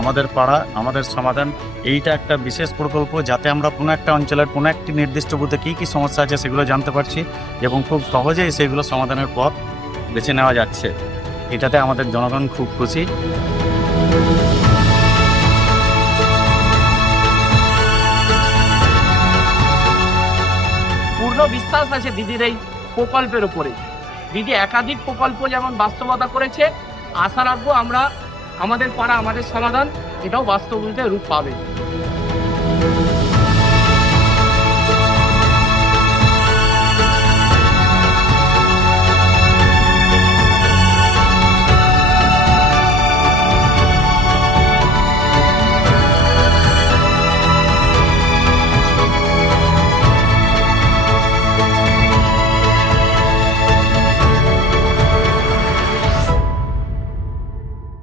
আমাদের পাড়া আমাদের সমাধান, এইটা একটা বিশেষ প্রকল্প, যাতে আমরা কোনো একটা অঞ্চলের কোনো একটি নির্দিষ্ট বুথে কী কী সমস্যা আছে সেগুলো জানতে পারছি এবং খুব সহজেই সেগুলো সমাধানের পথ বেছে নেওয়া যাচ্ছে। এটাতে আমাদের জনগণ খুব খুশি। পূর্ণ বিশ্বাস আছে দিদির এই প্রকল্পের উপরে। দিদি একাধিক প্রকল্প যেমন বাস্তবতা করেছে, আশা রাখবো আমরা আমাদের পাড়া আমাদের সমাধান এটাও বাস্তব রূপ পাবে।